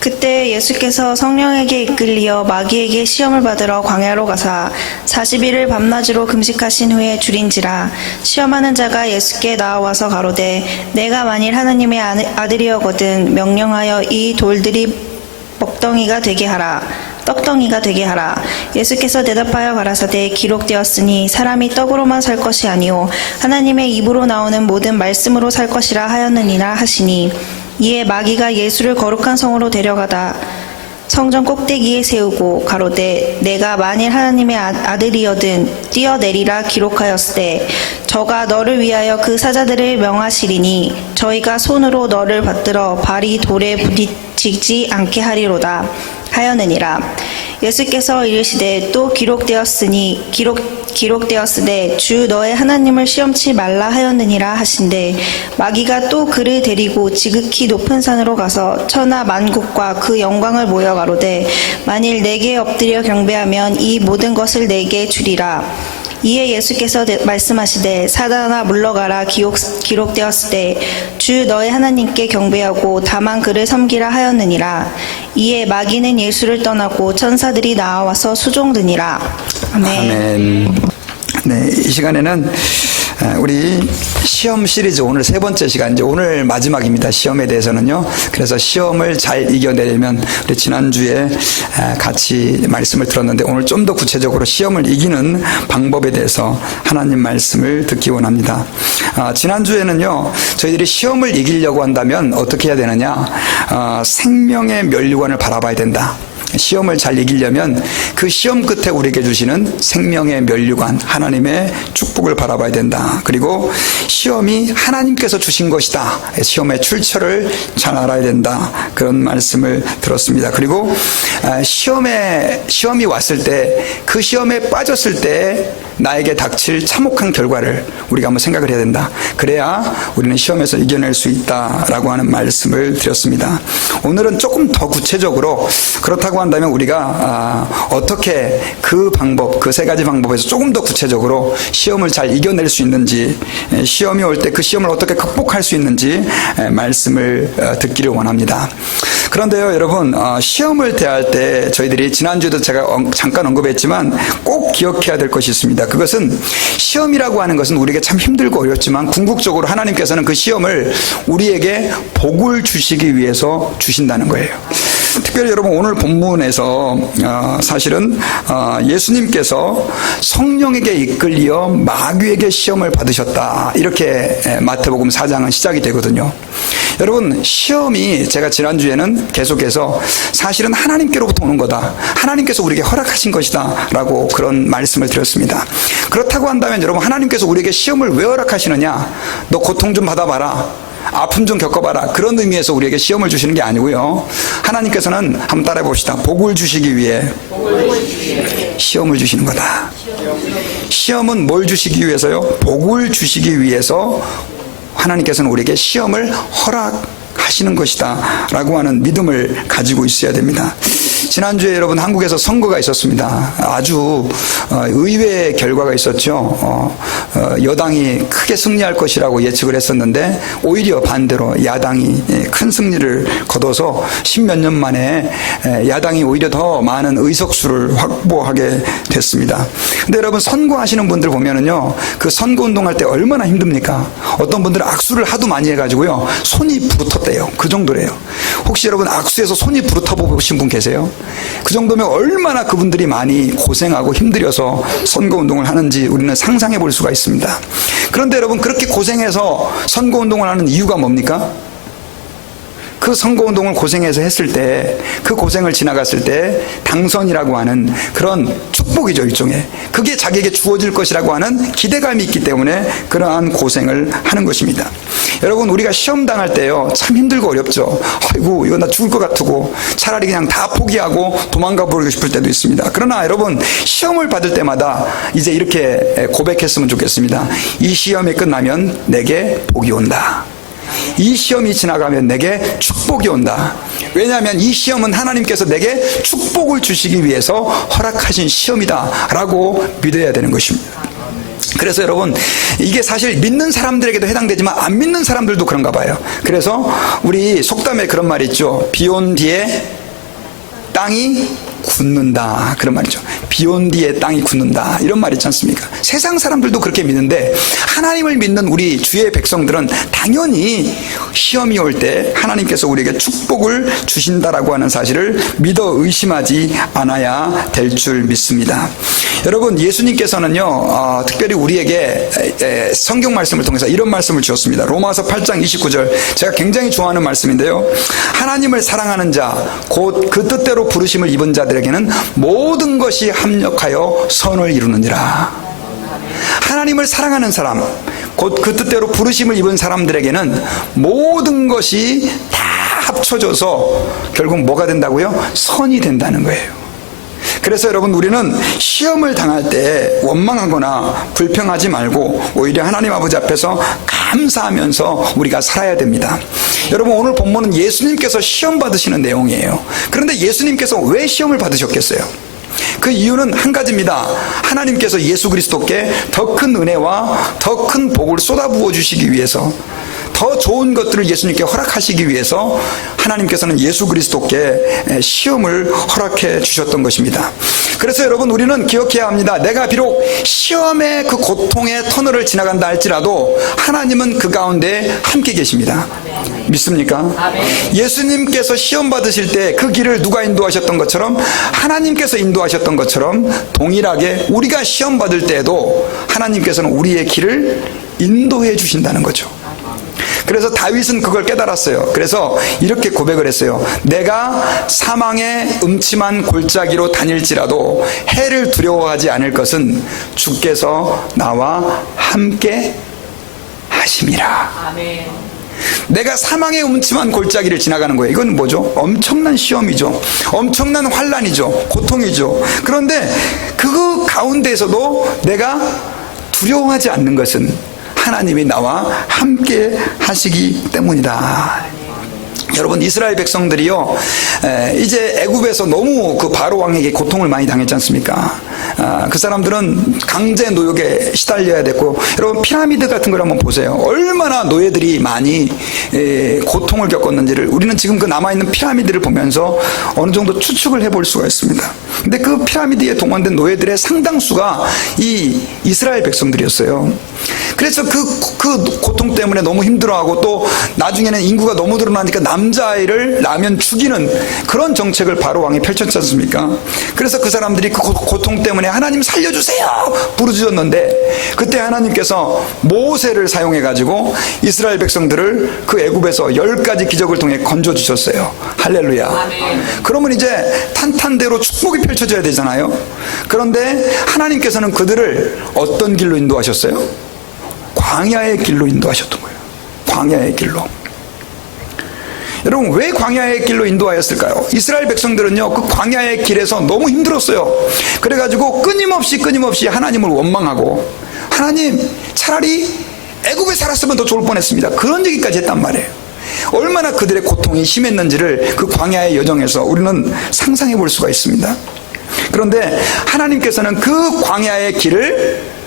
그때 예수께서 성령에게 이끌리어 마귀에게 시험을 받으러 광야로 가사 40일을 밤낮으로 금식하신 후에 줄인지라. 시험하는 자가 예수께 나와서 가로되 내가 만일 하나님의 아들이여거든 명령하여 이 돌들이 떡덩이가 되게 하라. 예수께서 대답하여 가라사대 기록되었으니 사람이 떡으로만 살 것이 아니오 하나님의 입으로 나오는 모든 말씀으로 살 것이라 하였느니라 하시니, 이에 마귀가 예수를 거룩한 성으로 데려가다 성전 꼭대기에 세우고 가로되 내가 만일 하나님의 아들이여든 뛰어내리라 기록하였으되 저가 너를 위하여 그 사자들을 명하시리니 저희가 손으로 너를 받들어 발이 돌에 부딪히지 않게 하리로다 하였느니라. 예수께서 이르시되 또 기록되었으되 주 너의 하나님을 시험치 말라 하였느니라 하신대, 마귀가 또 그를 데리고 지극히 높은 산으로 가서 천하 만국과 그 영광을 모여 가로되 만일 내게 엎드려 경배하면 이 모든 것을 내게 주리라. 이에 예수께서 말씀하시되 사단아 물러가라 기록되었으되 주 너의 하나님께 경배하고 다만 그를 섬기라 하였느니라. 이에 마귀는 예수를 떠나고 천사들이 나와서 수종드니라. 아멘. 아멘. 네, 이 시간에는 우리 시험 시리즈 오늘 세 번째 시간이죠. 오늘 마지막입니다. 시험에 대해서는요. 그래서 시험을 잘 이겨내려면 우리 지난주에 같이 말씀을 들었는데 오늘 좀 더 구체적으로 시험을 이기는 방법에 대해서 하나님 말씀을 듣기 원합니다. 지난주에는요. 저희들이 시험을 이기려고 한다면 어떻게 해야 되느냐. 생명의 면류관을 바라봐야 된다. 시험을 잘 이기려면 그 시험 끝에 우리에게 주시는 생명의 면류관, 하나님의 축복을 바라봐야 된다. 그리고 시험이 하나님께서 주신 것이다. 시험의 출처를 잘 알아야 된다. 그런 말씀을 들었습니다. 그리고 시험이 왔을 때, 그 시험에 빠졌을 때 나에게 닥칠 참혹한 결과를 우리가 한번 생각을 해야 된다. 그래야 우리는 시험에서 이겨낼 수 있다라고 하는 말씀을 드렸습니다. 오늘은 조금 더 구체적으로, 그렇다고 한다면 우리가 어떻게 그 방법, 그 세 가지 방법에서 조금 더 구체적으로 시험을 잘 이겨낼 수 있는지, 시험이 올 때 그 시험을 어떻게 극복할 수 있는지 말씀을 듣기를 원합니다. 그런데요, 여러분, 시험을 대할 때 저희들이 지난주에도 제가 잠깐 언급했지만 꼭 기억해야 될 것이 있습니다. 그것은 시험이라고 하는 것은 우리에게 참 힘들고 어렵지만 궁극적으로 하나님께서는 그 시험을 우리에게 복을 주시기 위해서 주신다는 거예요. 특별히 여러분 오늘 본문에서 사실은 예수님께서 성령에게 이끌려 마귀에게 시험을 받으셨다, 이렇게 마태복음 4장은 시작이 되거든요. 여러분, 시험이 제가 지난주에는 계속해서 사실은 하나님께로부터 오는 거다, 하나님께서 우리에게 허락하신 것이다 라고 그런 말씀을 드렸습니다. 그렇다고 한다면 여러분, 하나님께서 우리에게 시험을 왜 허락하시느냐, 너 고통 좀 받아봐라, 아픔 좀 겪어봐라, 그런 의미에서 우리에게 시험을 주시는 게 아니고요. 하나님께서는 한번 따라해 봅시다. 복을 주시기 위해 시험을 주시는 거다. 시험은 뭘 주시기 위해서요? 복을 주시기 위해서 하나님께서는 우리에게 시험을 허락하시는 것이다 라고 하는 믿음을 가지고 있어야 됩니다. 지난주에 여러분 한국에서 선거가 있었습니다. 아주 의외의 결과가 있었죠. 여당이 크게 승리할 것이라고 예측을 했었는데 오히려 반대로 야당이 큰 승리를 거둬서 10몇 년 만에 야당이 오히려 더 많은 의석수를 확보하게 됐습니다. 근데 여러분, 선거하시는 분들 보면은요, 그 선거운동할 때 얼마나 힘듭니까? 어떤 분들은 악수를 하도 많이 해가지고요, 손이 부르텄대요. 그 정도래요. 혹시 여러분 악수에서 손이 부르터 보신 분 계세요? 그 정도면 얼마나 그분들이 많이 고생하고 힘들여서 선거운동을 하는지 우리는 상상해 볼 수가 있습니다. 그런데 여러분, 그렇게 고생해서 선거운동을 하는 이유가 뭡니까? 그 선거운동을 고생해서 했을 때, 그 고생을 지나갔을 때 당선이라고 하는 그런 축복이죠, 일종의. 그게 자기에게 주어질 것이라고 하는 기대감이 있기 때문에 그러한 고생을 하는 것입니다. 여러분, 우리가 시험 당할 때요, 참 힘들고 어렵죠. 아이고, 이거 나 죽을 것 같고 차라리 그냥 다 포기하고 도망가 버리고 싶을 때도 있습니다. 그러나 여러분, 시험을 받을 때마다 이제 이렇게 고백했으면 좋겠습니다. 이 시험이 끝나면 내게 복이 온다. 이 시험이 지나가면 내게 축복이 온다. 왜냐하면 이 시험은 하나님께서 내게 축복을 주시기 위해서 허락하신 시험이다 라고 믿어야 되는 것입니다. 그래서 여러분, 이게 사실 믿는 사람들에게도 해당되지만 안 믿는 사람들도 그런가 봐요. 그래서 우리 속담에 그런 말이 있죠. 비 온 뒤에 땅이 굳는다, 그런 말이죠. 비 온 뒤에 땅이 굳는다, 이런 말 있지 않습니까? 세상 사람들도 그렇게 믿는데 하나님을 믿는 우리 주의 백성들은 당연히 시험이 올 때 하나님께서 우리에게 축복을 주신다라고 하는 사실을 믿어 의심하지 않아야 될 줄 믿습니다. 여러분, 예수님께서는요, 특별히 우리에게 성경 말씀을 통해서 이런 말씀을 주셨습니다. 로마서 8장 29절, 제가 굉장히 좋아하는 말씀인데요. 하나님을 사랑하는 자, 곧 그 뜻대로 부르심을 입은 자들에게는 모든 것이 합력하여 선을 이루느니라. 하나님을 사랑하는 사람, 곧 그 뜻대로 부르심을 입은 사람들에게는 모든 것이 다 합쳐져서 결국 뭐가 된다고요? 선이 된다는 거예요. 그래서 여러분, 우리는 시험을 당할 때 원망하거나 불평하지 말고 오히려 하나님 아버지 앞에서 감사하면서 우리가 살아야 됩니다. 여러분, 오늘 본문은 예수님께서 시험 받으시는 내용이에요. 그런데 예수님께서 왜 시험을 받으셨겠어요? 그 이유는 한 가지입니다. 하나님께서 예수 그리스도께 더 큰 은혜와 더 큰 복을 쏟아부어 주시기 위해서, 더 좋은 것들을 예수님께 허락하시기 위해서 하나님께서는 예수 그리스도께 시험을 허락해 주셨던 것입니다. 그래서 여러분, 우리는 기억해야 합니다. 내가 비록 시험의 그 고통의 터널을 지나간다 할지라도 하나님은 그 가운데 함께 계십니다. 믿습니까? 예수님께서 시험 받으실 때 그 길을 누가 인도하셨던 것처럼, 하나님께서 인도하셨던 것처럼, 동일하게 우리가 시험 받을 때에도 하나님께서는 우리의 길을 인도해 주신다는 거죠. 그래서 다윗은 그걸 깨달았어요. 그래서 이렇게 고백을 했어요. 내가 사망의 음침한 골짜기로 다닐지라도 해를 두려워하지 않을 것은 주께서 나와 함께 하심이라. 아멘. 내가 사망의 음침한 골짜기를 지나가는 거예요. 이건 뭐죠? 엄청난 시험이죠. 엄청난 환난이죠. 고통이죠. 그런데 그 가운데에서도 내가 두려워하지 않는 것은 하나님이 나와 함께 하시기 때문이다. 여러분, 이스라엘 백성들이요, 이제 애굽에서 너무 그 바로 왕에게 고통을 많이 당했지 않습니까? 그 사람들은 강제 노역에 시달려야 됐고, 여러분 피라미드 같은 걸 한번 보세요. 얼마나 노예들이 많이 고통을 겪었는지를 우리는 지금 그 남아있는 피라미드를 보면서 어느 정도 추측을 해볼 수가 있습니다. 근데 그 피라미드에 동원된 노예들의 상당수가 이 이스라엘 백성들이었어요. 그래서 그 고통 때문에 너무 힘들어하고, 또 나중에는 인구가 너무 늘어나니까 남자아이를 낳으면 죽이는 그런 정책을 바로 왕이 펼쳤지 않습니까? 그래서 그 사람들이 그 고통 때문에 하나님 살려주세요 부르짖었는데, 그때 하나님께서 모세를 사용해가지고 이스라엘 백성들을 그 애굽에서 10가지 기적을 통해 건져주셨어요. 할렐루야. 아멘. 그러면 이제 탄탄대로 축복이 펼쳐져야 되잖아요. 그런데 하나님께서는 그들을 어떤 길로 인도하셨어요? 광야의 길로 인도하셨던 거예요. 광야의 길로. 여러분, 왜 광야의 길로 인도하였을까요? 이스라엘 백성들은요, 그 광야의 길에서 너무 힘들었어요. 그래가지고 끊임없이 하나님을 원망하고, 하나님 차라리 애굽에 살았으면 더 좋을 뻔했습니다, 그런 얘기까지 했단 말이에요. 얼마나 그들의 고통이 심했는지를 그 광야의 여정에서 우리는 상상해 볼 수가 있습니다. 그런데 하나님께서는 그 광야의 길을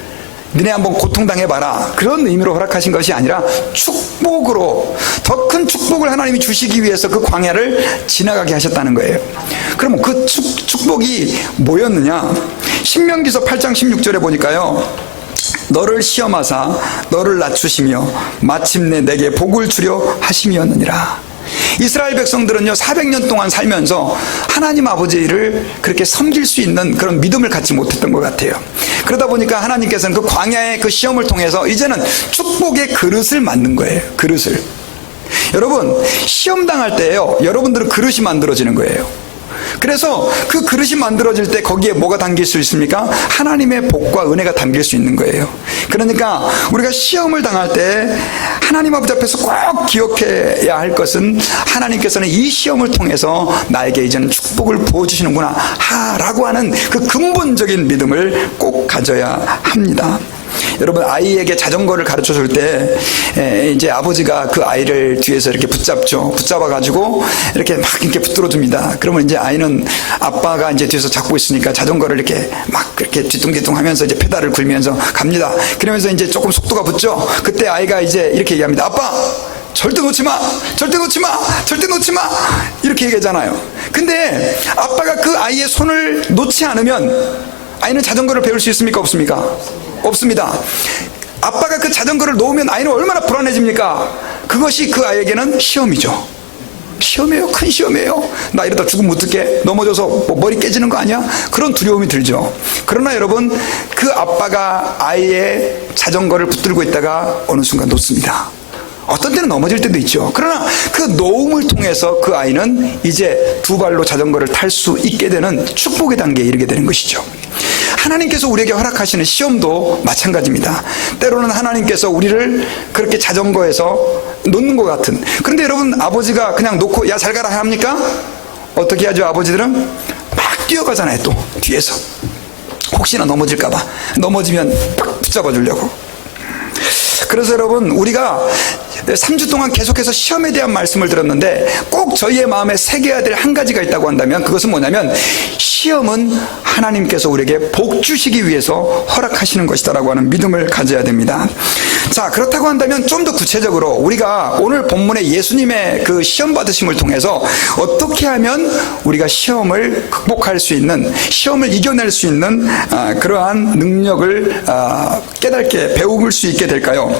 너네 한번 고통당해봐라, 그런 의미로 허락하신 것이 아니라 축복으로, 더 큰 축복을 하나님이 주시기 위해서 그 광야를 지나가게 하셨다는 거예요. 그러면 그 축복이 뭐였느냐? 신명기서 8장 16절에 보니까요, 너를 시험하사 너를 낮추시며 마침내 내게 복을 주려 하심이었느니라. 이스라엘 백성들은요, 400년 동안 살면서 하나님 아버지를 그렇게 섬길 수 있는 그런 믿음을 갖지 못했던 것 같아요. 그러다 보니까 하나님께서는 그 광야의 그 시험을 통해서 이제는 축복의 그릇을 만든 거예요. 그릇을. 여러분, 시험 당할 때요, 여러분들은 그릇이 만들어지는 거예요. 그래서 그 그릇이 만들어질 때 거기에 뭐가 담길 수 있습니까? 하나님의 복과 은혜가 담길 수 있는 거예요. 그러니까 우리가 시험을 당할 때 하나님 아버지 앞에서 꼭 기억해야 할 것은, 하나님께서는 이 시험을 통해서 나에게 이제는 축복을 부어주시는구나 라고 하는 그 근본적인 믿음을 꼭 가져야 합니다. 여러분 아이에게 자전거를 가르쳐 줄 때 이제 아버지가 그 아이를 뒤에서 이렇게 붙잡죠. 붙잡아 가지고 이렇게 막 이렇게 붙들어 줍니다. 그러면 이제 아이는 아빠가 이제 뒤에서 잡고 있으니까 자전거를 이렇게 막 그렇게 뒤뚱뒤뚱 하면서 이제 페달을 굴면서 갑니다. 그러면서 이제 조금 속도가 붙죠. 그때 아이가 이제 이렇게 얘기합니다. 아빠! 절대 놓지 마! 절대 놓지 마! 절대 놓지 마! 이렇게 얘기하잖아요. 근데 아빠가 그 아이의 손을 놓지 않으면 아이는 자전거를 배울 수 있습니까? 없습니까? 없습니다. 아빠가 그 자전거를 놓으면 아이는 얼마나 불안해집니까? 그것이 그 아이에게는 시험이죠. 시험이에요. 큰 시험이에요. 나 이러다 죽으면 어떡해? 넘어져서 뭐 머리 깨지는 거 아니야? 그런 두려움이 들죠. 그러나 여러분, 그 아빠가 아이의 자전거를 붙들고 있다가 어느 순간 놓습니다. 어떤 때는 넘어질 때도 있죠. 그러나 그 놓음을 통해서 그 아이는 이제 두 발로 자전거를 탈 수 있게 되는 축복의 단계에 이르게 되는 것이죠. 하나님께서 우리에게 허락하시는 시험도 마찬가지입니다. 때로는 하나님께서 우리를 그렇게 자전거에서 놓는 것 같은. 그런데 여러분, 아버지가 그냥 놓고 야 잘 가라 합니까? 어떻게 하죠? 아버지들은 막 뛰어가잖아요. 또 뒤에서 혹시나 넘어질까 봐. 넘어지면 딱 붙잡아 주려고. 그래서 여러분, 우리가 3주 동안 계속해서 시험에 대한 말씀을 들었는데 꼭 저희의 마음에 새겨야 될 한 가지가 있다고 한다면 그것은 뭐냐면 시험은 하나님께서 우리에게 복 주시기 위해서 허락하시는 것이다라고 하는 믿음을 가져야 됩니다. 자, 그렇다고 한다면 좀 더 구체적으로 우리가 오늘 본문의 예수님의 그 시험 받으심을 통해서 어떻게 하면 우리가 시험을 극복할 수 있는, 시험을 이겨낼 수 있는 그러한 능력을 깨닫게 배울 수 있게 될까요?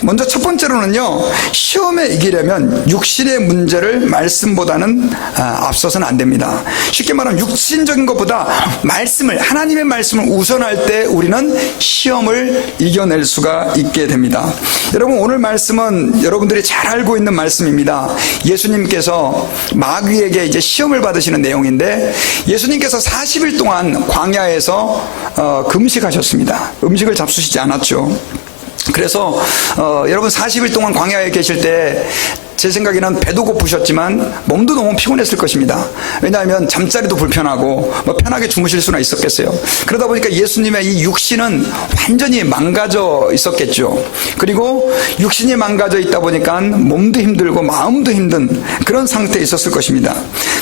먼저 첫 번째로는요, 시험에 이기려면 육신의 문제를 말씀보다는 앞서서는 안 됩니다. 쉽게 말하면 육신적인 것보다 말씀을, 하나님의 말씀을 우선할 때 우리는 시험을 이겨낼 수가 있게 됩니다. 여러분, 오늘 말씀은 여러분들이 잘 알고 있는 말씀입니다. 예수님께서 마귀에게 이제 시험을 받으시는 내용인데, 예수님께서 40일 동안 광야에서 금식하셨습니다. 음식을 잡수시지 않았죠. 그래서 여러분 40일 동안 광야에 계실 때 제 생각에는 배도 고프셨지만 몸도 너무 피곤했을 것입니다. 왜냐하면 잠자리도 불편하고 뭐 편하게 주무실 수나 있었겠어요. 그러다 보니까 예수님의 이 육신은 완전히 망가져 있었겠죠. 그리고 육신이 망가져 있다 보니까 몸도 힘들고 마음도 힘든 그런 상태에 있었을 것입니다.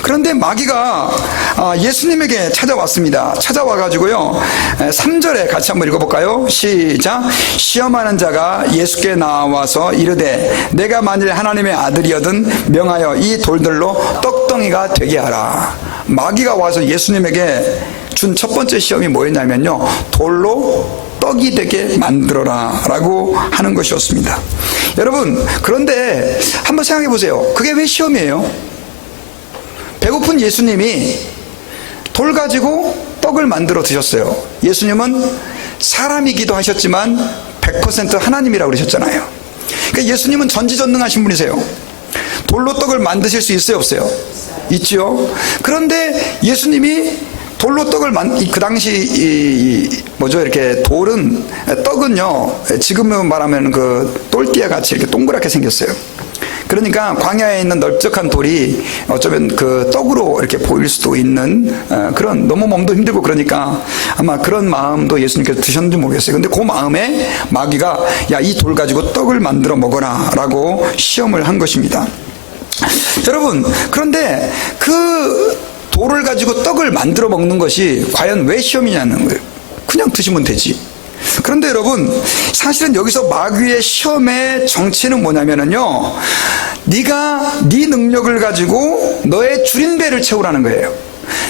그런데 마귀가 예수님에게 찾아왔습니다. 찾아와가지고요, 3절에 같이 한번 읽어볼까요? 시작. 시험하는 자가 예수께 나와서 이르되 내가 만일 하나님의 아들이여든 명하여 이 돌들로 떡덩이가 되게 하라. 마귀가 와서 예수님에게 준 첫 번째 시험이 뭐였냐면요, 돌로 떡이 되게 만들어라 라고 하는 것이었습니다. 여러분, 그런데 한번 생각해 보세요. 그게 왜 시험이에요? 배고픈 예수님이 돌 가지고 떡을 만들어 드셨어요. 예수님은 사람이기도 하셨지만 100% 하나님이라고 그러셨잖아요. 그러니까 예수님은 전지전능하신 분이세요. 돌로 떡을 만드실 수 있어요, 없어요? 있죠. 그런데 예수님이 돌로 떡을 그 당시 뭐죠, 이렇게 돌은, 떡은요, 지금 말하면 그 똘띠와 같이 이렇게 동그랗게 생겼어요. 그러니까 광야에 있는 넓적한 돌이 어쩌면 그 떡으로 이렇게 보일 수도 있는 그런, 너무 몸도 힘들고 그러니까 아마 그런 마음도 예수님께서 드셨는지 모르겠어요. 근데 그 마음에 마귀가 야, 이 돌 가지고 떡을 만들어 먹어라 라고 시험을 한 것입니다. 여러분, 그런데 그 돌을 가지고 떡을 만들어 먹는 것이 과연 왜 시험이냐는 거예요. 그냥 드시면 되지. 그런데 여러분, 사실은 여기서 마귀의 시험의 정체는 뭐냐면요, 네가 네 능력을 가지고 너의 줄인 배를 채우라는 거예요.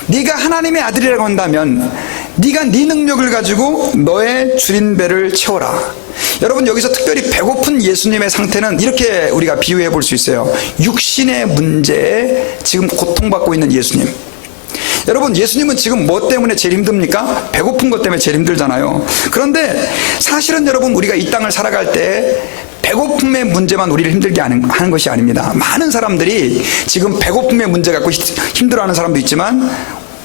네가 하나님의 아들이라고 한다면 네가 네 능력을 가지고 너의 줄인 배를 채워라. 여러분, 여기서 특별히 배고픈 예수님의 상태는 이렇게 우리가 비유해 볼 수 있어요. 육신의 문제에 지금 고통받고 있는 예수님. 여러분, 예수님은 지금 뭐 때문에 제일 힘듭니까? 배고픈 것 때문에 제일 힘들잖아요. 그런데 사실은 여러분, 우리가 이 땅을 살아갈 때 배고픔의 문제만 우리를 힘들게 하는 것이 아닙니다. 많은 사람들이 지금 배고픔의 문제 갖고 힘들어하는 사람도 있지만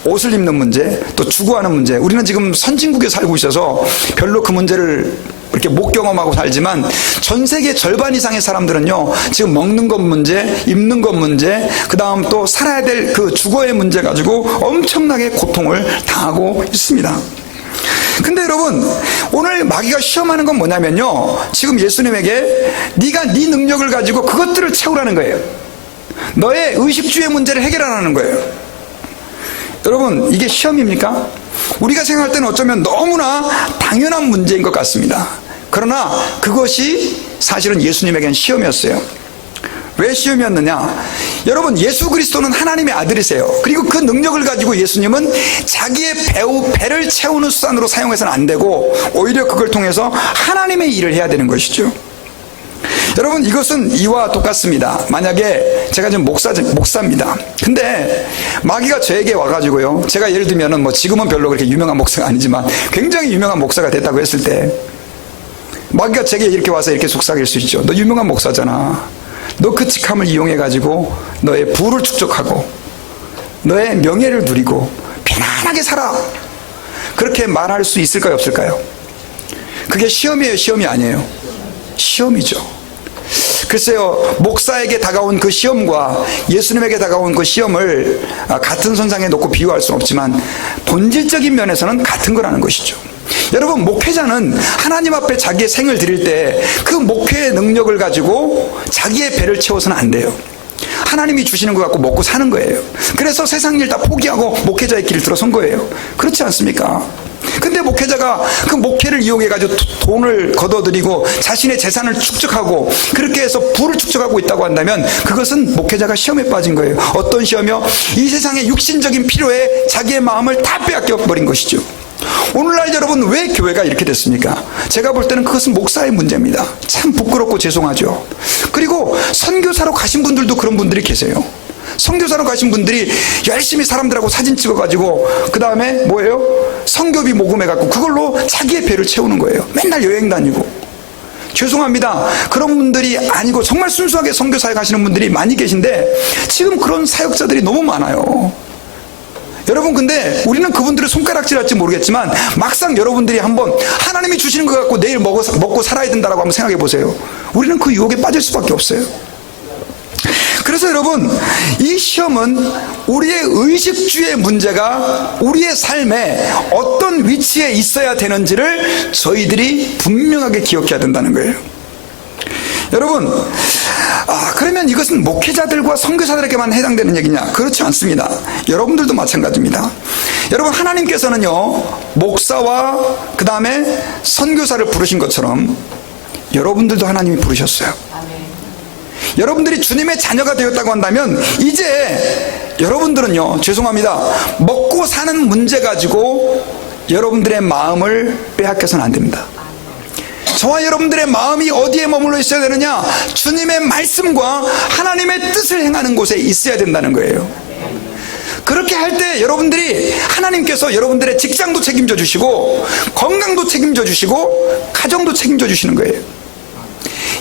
옷을 입는 문제, 또 주거하는 문제, 우리는 지금 선진국에 살고 있어서 별로 그 문제를 이렇게 못 경험하고 살지만 전 세계 절반 이상의 사람들은요, 지금 먹는 것 문제, 입는 것 문제, 그 다음 또 살아야 될 그 주거의 문제 가지고 엄청나게 고통을 당하고 있습니다. 근데 여러분, 오늘 마귀가 시험하는 건 뭐냐면요, 지금 예수님에게 네가 네 능력을 가지고 그것들을 채우라는 거예요. 너의 의식주의 문제를 해결하라는 거예요. 여러분, 이게 시험입니까? 우리가 생각할 때는 어쩌면 너무나 당연한 문제인 것 같습니다. 그러나 그것이 사실은 예수님에겐 시험이었어요. 왜 시험이었느냐? 여러분, 예수 그리스도는 하나님의 아들이세요. 그리고 그 능력을 가지고 예수님은 자기의 배를 채우는 수단으로 사용해서는 안 되고 오히려 그걸 통해서 하나님의 일을 해야 되는 것이죠. 여러분, 이것은 이와 똑같습니다. 만약에 제가 지금 목사입니다. 근데 마귀가 저에게 와가지고요, 제가 예를 들면은 뭐 지금은 별로 그렇게 유명한 목사가 아니지만 굉장히 유명한 목사가 됐다고 했을 때 마귀가 제게 이렇게 와서 이렇게 속삭일 수 있죠. 너 유명한 목사잖아. 너 그 직함을 이용해가지고 너의 부를 축적하고 너의 명예를 누리고 편안하게 살아. 그렇게 말할 수 있을까요, 없을까요? 그게 시험이에요, 시험이 아니에요? 시험이죠. 글쎄요, 목사에게 다가온 그 시험과 예수님에게 다가온 그 시험을 같은 선상에 놓고 비유할 수는 없지만 본질적인 면에서는 같은 거라는 것이죠. 여러분, 목회자는 하나님 앞에 자기의 생을 드릴 때 그 목회의 능력을 가지고 자기의 배를 채워서는 안 돼요. 하나님이 주시는 것 갖고 먹고 사는 거예요. 그래서 세상 일 다 포기하고 목회자의 길을 들어선 거예요. 그렇지 않습니까? 근데 목회자가 그 목회를 이용해가지고 돈을 걷어들이고 자신의 재산을 축적하고 그렇게 해서 부를 축적하고 있다고 한다면 그것은 목회자가 시험에 빠진 거예요. 어떤 시험이요? 이 세상의 육신적인 필요에 자기의 마음을 다 빼앗겨 버린 것이죠. 오늘날 여러분, 왜 교회가 이렇게 됐습니까? 제가 볼 때는 그것은 목사의 문제입니다. 참 부끄럽고 죄송하죠. 그리고 선교사로 가신 분들도 그런 분들이 계세요. 선교사로 가신 분들이 열심히 사람들하고 사진 찍어가지고 그 다음에 뭐예요? 선교비 모금해갖고 그걸로 자기의 배를 채우는 거예요. 맨날 여행 다니고. 죄송합니다. 그런 분들이 아니고 정말 순수하게 선교사에 가시는 분들이 많이 계신데 지금 그런 사역자들이 너무 많아요. 여러분, 근데 우리는 그분들을 손가락질 할지 모르겠지만 막상 여러분들이 한번 하나님이 주시는 것 갖고 내일 먹고 살아야 된다라고 한번 생각해 보세요. 우리는 그 유혹에 빠질 수밖에 없어요. 그래서 여러분, 이 시험은 우리의 의식주의 문제가 우리의 삶에 어떤 위치에 있어야 되는지를 저희들이 분명하게 기억해야 된다는 거예요. 여러분, 그러면 이것은 목회자들과 선교사들에게만 해당되는 얘기냐? 그렇지 않습니다. 여러분들도 마찬가지입니다. 여러분, 하나님께서는요, 목사와 그 다음에 선교사를 부르신 것처럼 여러분들도 하나님이 부르셨어요. 여러분들이 주님의 자녀가 되었다고 한다면 이제 여러분들은요, 죄송합니다, 먹고 사는 문제 가지고 여러분들의 마음을 빼앗겨서는 안 됩니다. 저와 여러분들의 마음이 어디에 머물러 있어야 되느냐? 주님의 말씀과 하나님의 뜻을 행하는 곳에 있어야 된다는 거예요. 그렇게 할 때 여러분들이 하나님께서 여러분들의 직장도 책임져 주시고 건강도 책임져 주시고 가정도 책임져 주시는 거예요.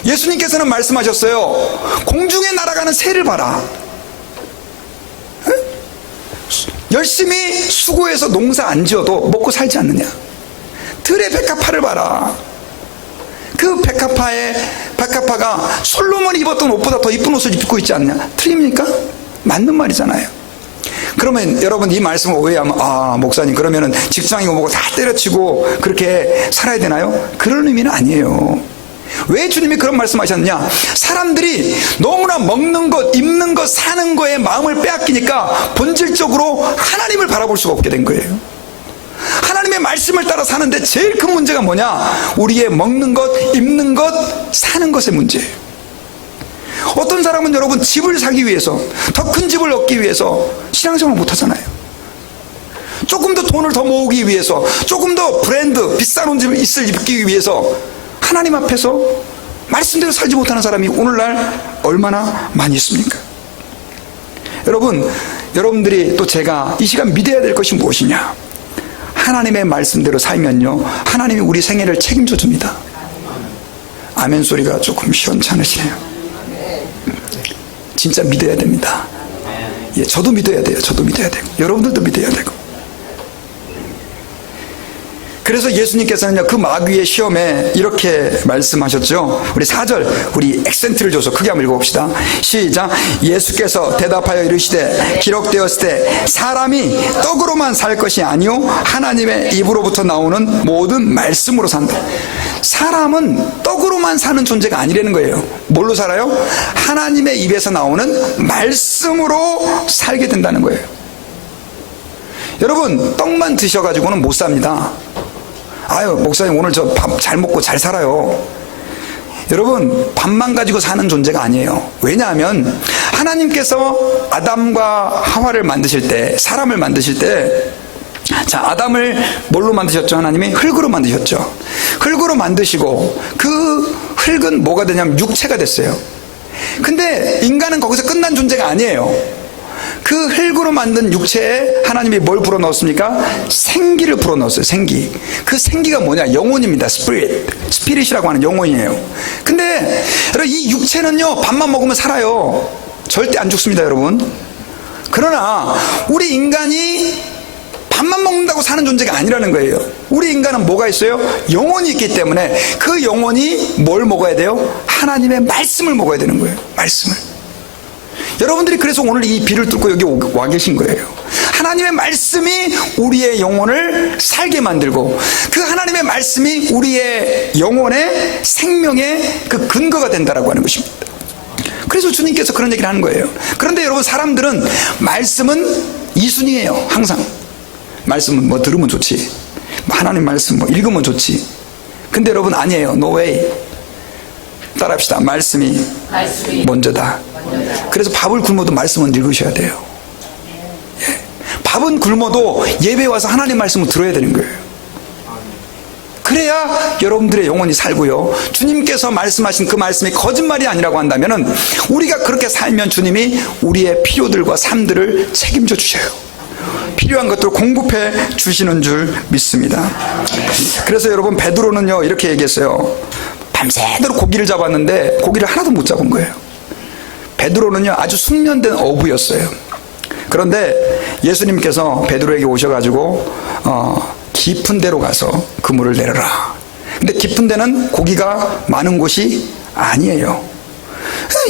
예수님께서는 말씀하셨어요. 공중에 날아가는 새를 봐라. 열심히 수고해서 농사 안 지어도 먹고 살지 않느냐? 들의 백합화를 봐라. 그 백합화가 솔로몬이 입었던 옷보다 더 이쁜 옷을 입고 있지 않냐? 틀립니까? 맞는 말이잖아요. 그러면 여러분, 이 말씀을 오해하면 목사님 그러면은 직장이고 뭐고 다 때려치고 그렇게 살아야 되나요? 그런 의미는 아니에요. 왜 주님이 그런 말씀하셨느냐? 사람들이 너무나 먹는 것, 입는 것, 사는 거에 마음을 빼앗기니까 본질적으로 하나님을 바라볼 수가 없게 된 거예요. 하나님의 말씀을 따라 사는데 제일 큰 문제가 뭐냐? 우리의 먹는 것, 입는 것, 사는 것의 문제예요. 어떤 사람은 여러분 집을 사기 위해서, 더 큰 집을 얻기 위해서 신앙생활을 못하잖아요. 조금 더 돈을 더 모으기 위해서, 조금 더 브랜드, 비싼 옷을 입기 위해서 하나님 앞에서 말씀대로 살지 못하는 사람이 오늘날 얼마나 많이 있습니까? 여러분, 여러분들이 또 제가 이 시간 믿어야 될 것이 무엇이냐? 하나님의 말씀대로 살면요, 하나님이 우리 생애를 책임져 줍니다. 아멘 소리가 조금 시원찮으시네요. 진짜 믿어야 됩니다. 예, 저도 믿어야 돼요. 저도 믿어야 되고 여러분들도 믿어야 되고. 그래서 예수님께서는요, 그 마귀의 시험에 이렇게 말씀하셨죠. 우리 4절, 우리 액센트를 줘서 크게 한번 읽어봅시다. 시작. 예수께서 대답하여 이르시되 기록되었을 때 사람이 떡으로만 살 것이 아니요 하나님의 입으로부터 나오는 모든 말씀으로 산다. 사람은 떡으로만 사는 존재가 아니라는 거예요. 뭘로 살아요? 하나님의 입에서 나오는 말씀으로 살게 된다는 거예요. 여러분, 떡만 드셔가지고는 못 삽니다. 아유, 목사님 오늘 저 밥 잘 먹고 잘 살아요. 여러분, 밥만 가지고 사는 존재가 아니에요. 왜냐하면 하나님께서 아담과 하와를 만드실 때, 사람을 만드실 때, 자, 아담을 뭘로 만드셨죠? 하나님이 흙으로 만드셨죠. 흙으로 만드시고 그 흙은 뭐가 되냐면 육체가 됐어요. 근데 인간은 거기서 끝난 존재가 아니에요. 그 흙으로 만든 육체에 하나님이 뭘 불어넣었습니까? 생기를 불어넣었어요. 생기. 그 생기가 뭐냐? 영혼입니다. 스피릿이라고 하는 영혼이에요. 근데 여러분, 이 육체는요, 밥만 먹으면 살아요. 절대 안 죽습니다, 여러분. 그러나 우리 인간이 밥만 먹는다고 사는 존재가 아니라는 거예요. 우리 인간은 뭐가 있어요? 영혼이 있기 때문에 그 영혼이 뭘 먹어야 돼요? 하나님의 말씀을 먹어야 되는 거예요. 말씀을. 여러분들이 그래서 오늘 이 비를 뚫고 여기 와 계신 거예요. 하나님의 말씀이 우리의 영혼을 살게 만들고 그 하나님의 말씀이 우리의 영혼의 생명의 그 근거가 된다라고 하는 것입니다. 그래서 주님께서 그런 얘기를 하는 거예요. 그런데 여러분, 사람들은 말씀은 이순이에요. 항상. 말씀은 뭐 들으면 좋지, 하나님 말씀 뭐 읽으면 좋지. 근데 여러분, 아니에요. No way. 따라합시다. 말씀이 먼저다. 그래서 밥을 굶어도 말씀은 읽으셔야 돼요. 예. 밥은 굶어도 예배 와서 하나님 말씀을 들어야 되는 거예요. 그래야 여러분들의 영혼이 살고요, 주님께서 말씀하신 그 말씀이 거짓말이 아니라고 한다면 우리가 그렇게 살면 주님이 우리의 필요들과 삶들을 책임져 주셔요. 필요한 것들을 공급해 주시는 줄 믿습니다. 그래서 여러분, 베드로는요 이렇게 얘기했어요. 밤새도록 고기를 잡았는데 고기를 하나도 못 잡은 거예요. 베드로는요 아주 숙련된 어부였어요. 그런데 예수님께서 베드로에게 오셔가지고 깊은 데로 가서 그물을 내려라. 근데 깊은 데는 고기가 많은 곳이 아니에요.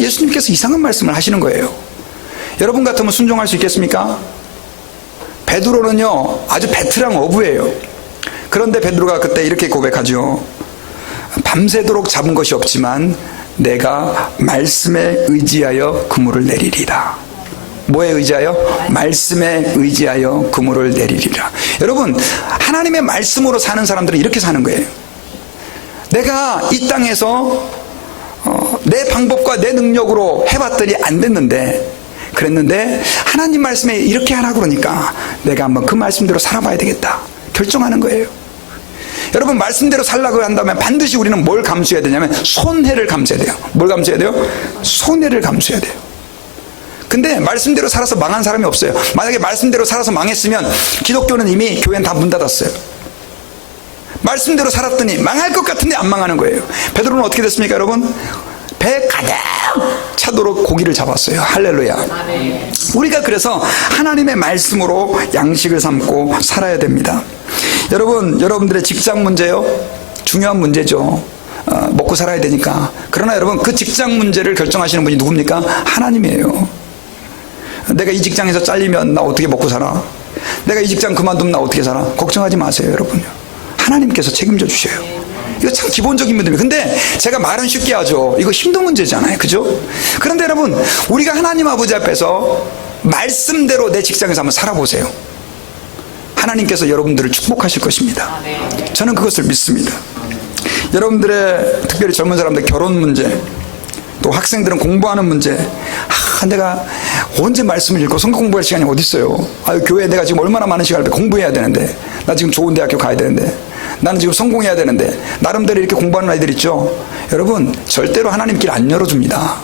예수님께서 이상한 말씀을 하시는 거예요. 여러분 같으면 순종할 수 있겠습니까? 베드로는요 아주 베테랑 어부예요. 그런데 베드로가 그때 이렇게 고백하죠. 밤새도록 잡은 것이 없지만 내가 말씀에 의지하여 그물을 내리리라. 뭐에 의지하여? 말씀에 의지하여 그물을 내리리라. 여러분, 하나님의 말씀으로 사는 사람들은 이렇게 사는 거예요. 내가 이 땅에서 내 방법과 내 능력으로 해봤더니 안 됐는데, 그랬는데 하나님 말씀에 이렇게 하라 그러니까 내가 한번 그 말씀대로 살아봐야 되겠다 결정하는 거예요. 여러분, 말씀대로 살라고 한다면 반드시 우리는 뭘 감수해야 되냐면 손해를 감수해야 돼요. 뭘 감수해야 돼요? 손해를 감수해야 돼요. 근데 말씀대로 살아서 망한 사람이 없어요. 만약에 말씀대로 살아서 망했으면 기독교는 이미 교회는 다 문 닫았어요. 말씀대로 살았더니 망할 것 같은데 안 망하는 거예요. 베드로는 어떻게 됐습니까, 여러분? 배 가득 차도록 고기를 잡았어요. 할렐루야. 우리가 그래서 하나님의 말씀으로 양식을 삼고 살아야 됩니다. 여러분, 여러분들의 직장 문제요, 중요한 문제죠. 먹고 살아야 되니까. 그러나 여러분, 그 직장 문제를 결정하시는 분이 누굽니까? 하나님이에요. 내가 이 직장에서 잘리면 나 어떻게 먹고 살아? 내가 이 직장 그만두면 나 어떻게 살아? 걱정하지 마세요, 여러분요. 하나님께서 책임져 주셔요. 이거 참 기본적인 문제입니다. 근데 제가 말은 쉽게 하죠. 이거 힘든 문제잖아요. 그죠? 그런데 여러분, 우리가 하나님 아버지 앞에서 말씀대로 내 직장에서 한번 살아보세요. 하나님께서 여러분들을 축복하실 것입니다. 저는 그것을 믿습니다. 여러분들의, 특별히 젊은 사람들 결혼 문제, 또 학생들은 공부하는 문제, 내가 언제 말씀을 읽고 성경 공부할 시간이 어디 있어요? 교회에 내가 지금 얼마나 많은 시간을 공부해야 되는데, 나 지금 좋은 대학교 가야 되는데, 나는 지금 성공해야 되는데, 나름대로 이렇게 공부하는 아이들 있죠? 여러분, 절대로 하나님 길 안 열어줍니다.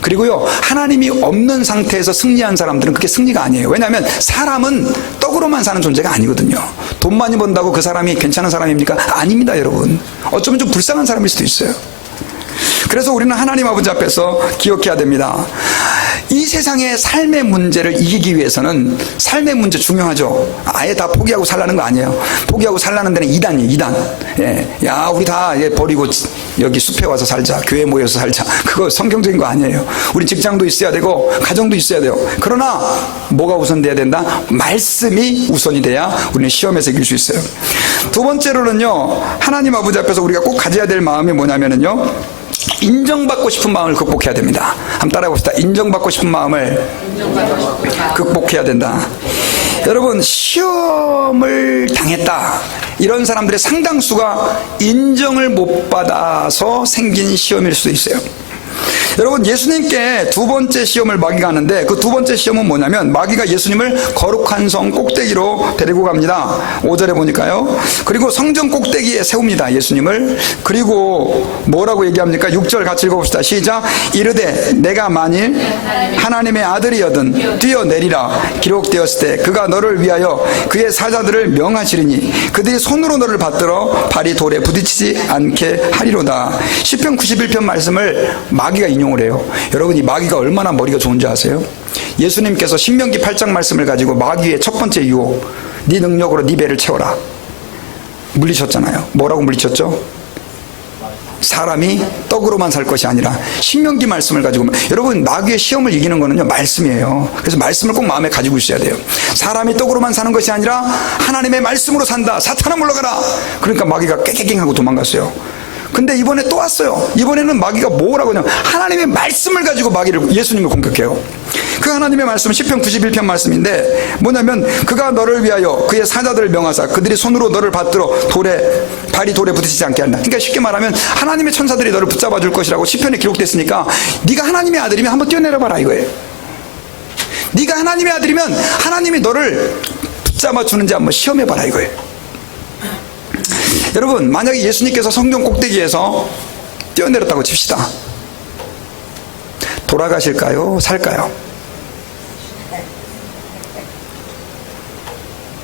그리고요, 하나님이 없는 상태에서 승리한 사람들은 그게 승리가 아니에요. 왜냐하면 사람은 떡으로만 사는 존재가 아니거든요. 돈 많이 번다고 그 사람이 괜찮은 사람입니까? 아닙니다, 여러분. 어쩌면 좀 불쌍한 사람일 수도 있어요. 그래서 우리는 하나님 아버지 앞에서 기억해야 됩니다. 이 세상의 삶의 문제를 이기기 위해서는 삶의 문제 중요하죠. 아예 다 포기하고 살라는 거 아니에요. 포기하고 살라는 데는 이단이에요. 이단. 예. 야, 우리 다 버리고 여기 숲에 와서 살자. 교회 모여서 살자. 그거 성경적인 거 아니에요. 우리 직장도 있어야 되고 가정도 있어야 돼요. 그러나 뭐가 우선돼야 된다? 말씀이 우선이 돼야 우리는 시험에서 이길 수 있어요. 두 번째로는요, 하나님 아버지 앞에서 우리가 꼭 가져야 될 마음이 뭐냐면은요, 인정받고 싶은 마음을 극복해야 됩니다. 한번 따라해 봅시다. 인정받고 싶은 마음을 극복해야 된다. 여러분, 시험을 당했다, 이런 사람들의 상당수가 인정을 못 받아서 생긴 시험일 수도 있어요. 여러분, 예수님께 두 번째 시험을 마귀가 하는데, 그 두 번째 시험은 뭐냐면 마귀가 예수님을 거룩한 성 꼭대기로 데리고 갑니다. 5절에 보니까요. 그리고 성전 꼭대기에 세웁니다, 예수님을. 그리고 뭐라고 얘기합니까? 6절 같이 읽어봅시다. 시작. 이르되 내가 만일 하나님의 아들이여든 뛰어내리라. 기록되었을 때 그가 너를 위하여 그의 사자들을 명하시리니 그들이 손으로 너를 받들어 발이 돌에 부딪히지 않게 하리로다. 시편 91편 말씀을 마귀가 인용을 해요. 여러분, 이 마귀가 얼마나 머리가 좋은지 아세요? 예수님께서 신명기 8장 말씀을 가지고 마귀의 첫 번째 유혹, 네 능력으로 네 배를 채워라, 물리쳤잖아요. 뭐라고 물리쳤죠? 사람이 떡으로만 살 것이 아니라. 신명기 말씀을 가지고, 여러분, 마귀의 시험을 이기는 거는요, 말씀이에요. 그래서 말씀을 꼭 마음에 가지고 있어야 돼요. 사람이 떡으로만 사는 것이 아니라 하나님의 말씀으로 산다. 사탄아 물러가라. 그러니까 마귀가 깨갱하고 도망갔어요. 근데 이번에 또 왔어요. 이번에는 마귀가 뭐라고 하냐면 하나님의 말씀을 가지고 예수님을 공격해요. 그 하나님의 말씀은 시편 91편 말씀인데 뭐냐면 그가 너를 위하여 그의 사자들을 명하사 그들이 손으로 너를 받들어 발이 돌에 부딪히지 않게 한다. 그러니까 쉽게 말하면 하나님의 천사들이 너를 붙잡아 줄 것이라고 시편에 기록됐으니까 네가 하나님의 아들이면 한번 뛰어내려 봐라 이거예요. 네가 하나님의 아들이면 하나님이 너를 붙잡아 주는지 한번 시험해 봐라 이거예요. 여러분, 만약에 예수님께서 성전 꼭대기에서 뛰어내렸다고 칩시다. 돌아가실까요? 살까요?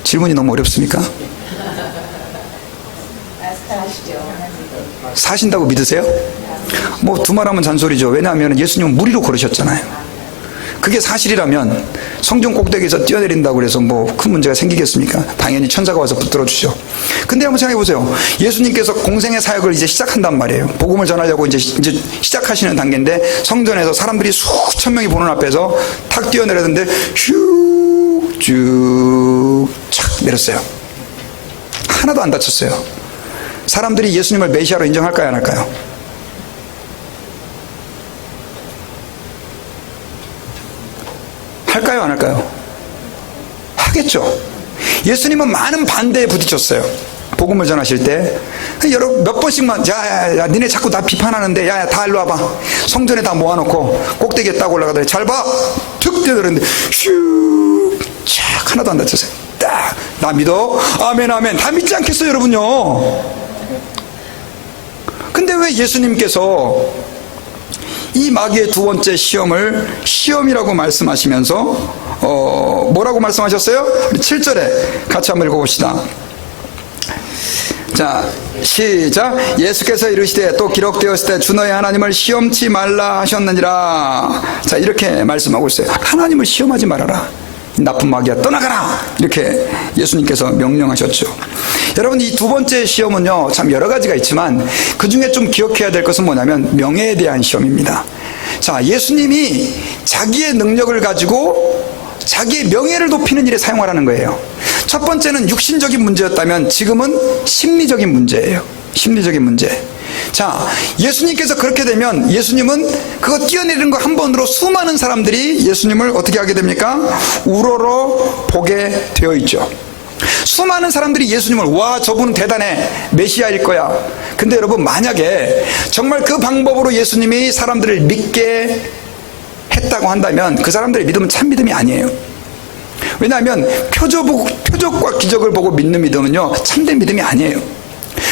질문이 너무 어렵습니까? 사신다고 믿으세요? 뭐 두말하면 잔소리죠. 왜냐하면 예수님은 무리로 걸으셨잖아요. 그게 사실이라면 성전 꼭대기에서 뛰어내린다고 그래서 뭐 큰 문제가 생기겠습니까? 당연히 천사가 와서 붙들어 주죠. 근데 한번 생각해 보세요. 예수님께서 공생의 사역을 이제 시작한단 말이에요. 복음을 전하려고 이제 시작하시는 단계인데 성전에서 사람들이 수천 명이 보는 앞에서 탁 뛰어내렸는데 슉 내렸어요. 하나도 안 다쳤어요. 사람들이 예수님을 메시아로 인정할까요, 안 할까요? 할까요, 안 할까요? 하겠죠. 예수님은 많은 반대에 부딪혔어요. 복음을 전하실 때 여러분 몇 번씩만 야 니네 자꾸 나 비판하는데 야 다 일로 와봐. 성전에 다 모아놓고 꼭대기에 딱 올라가더니 잘 봐. 툭 뛰어들었는데 슉 착 하나도 안 다쳤어요. 딱 나 믿어. 아멘 아멘. 다 믿지 않겠어요, 여러분요? 근데 왜 예수님께서 이 마귀의 두 번째 시험을 시험이라고 말씀하시면서 뭐라고 말씀하셨어요? 7절에 같이 한번 읽어봅시다. 자, 시작. 예수께서 이르시되 또 기록되었을 때 주 너의 하나님을 시험치 말라 하셨느니라. 자, 이렇게 말씀하고 있어요. 하나님을 시험하지 말아라. 나쁜 마귀야 떠나가라. 이렇게 예수님께서 명령하셨죠. 여러분, 이 두 번째 시험은요, 참 여러 가지가 있지만 그 중에 좀 기억해야 될 것은 뭐냐면 명예에 대한 시험입니다. 자, 예수님이 자기의 능력을 가지고 자기의 명예를 높이는 일에 사용하라는 거예요. 첫 번째는 육신적인 문제였다면 지금은 심리적인 문제예요. 심리적인 문제. 자, 예수님께서 그렇게 되면 예수님은 그거 뛰어내리는 거 한 번으로 수많은 사람들이 예수님을 어떻게 하게 됩니까? 우러러 보게 되어 있죠. 수많은 사람들이 예수님을 와 저분은 대단해 메시아일 거야. 근데 여러분, 만약에 정말 그 방법으로 예수님이 사람들을 믿게 했다고 한다면 그 사람들의 믿음은 참 믿음이 아니에요. 왜냐하면 표적과 기적을 보고 믿는 믿음은요 참된 믿음이 아니에요.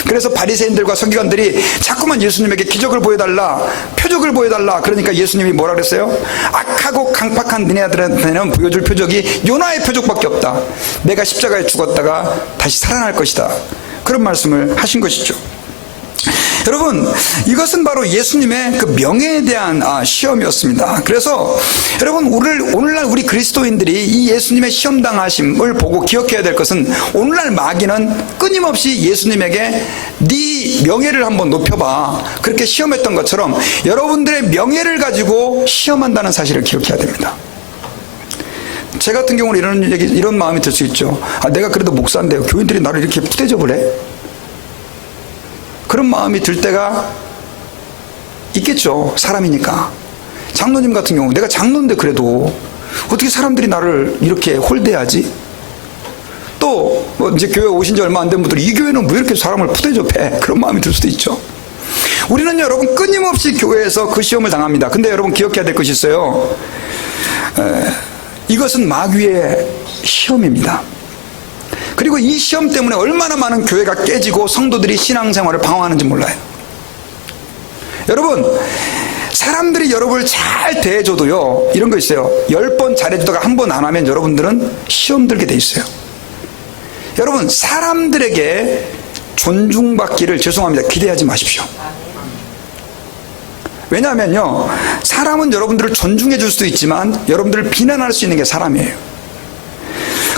그래서 바리새인들과 서기관들이 자꾸만 예수님에게 기적을 보여달라, 표적을 보여달라. 그러니까 예수님이 뭐라 그랬어요? 악하고 강팍한 너네들한테는 보여줄 표적이 요나의 표적밖에 없다. 내가 십자가에 죽었다가 다시 살아날 것이다. 그런 말씀을 하신 것이죠. 여러분, 이것은 바로 예수님의 그 명예에 대한 시험이었습니다. 그래서 여러분, 오늘날 우리 그리스도인들이 이 예수님의 시험당하심을 보고 기억해야 될 것은, 오늘날 마귀는 끊임없이 예수님에게 네 명예를 한번 높여봐, 그렇게 시험했던 것처럼 여러분들의 명예를 가지고 시험한다는 사실을 기억해야 됩니다. 제 같은 경우는 이런 마음이 들 수 있죠. 내가 그래도 목사인데요, 교인들이 나를 이렇게 푸대접을 해? 그런 마음이 들 때가 있겠죠. 사람이니까. 장로님 같은 경우, 내가 장로인데 그래도 어떻게 사람들이 나를 이렇게 홀대하지? 또 뭐 이제 교회 오신 지 얼마 안 된 분들이, 이 교회는 왜 이렇게 사람을 푸대접해? 그런 마음이 들 수도 있죠. 우리는 여러분 끊임없이 교회에서 그 시험을 당합니다. 근데 여러분 기억해야 될 것이 있어요. 이것은 마귀의 시험입니다. 그리고 이 시험 때문에 얼마나 많은 교회가 깨지고 성도들이 신앙생활을 방황하는지 몰라요. 여러분, 사람들이 여러분을 잘 대해줘도요, 이런 거 있어요. 10번 잘해주다가 한 번 안 하면 여러분들은 시험 들게 돼 있어요. 여러분, 사람들에게 존중받기를, 죄송합니다, 기대하지 마십시오. 왜냐하면요, 사람은 여러분들을 존중해 줄 수도 있지만 여러분들을 비난할 수 있는 게 사람이에요.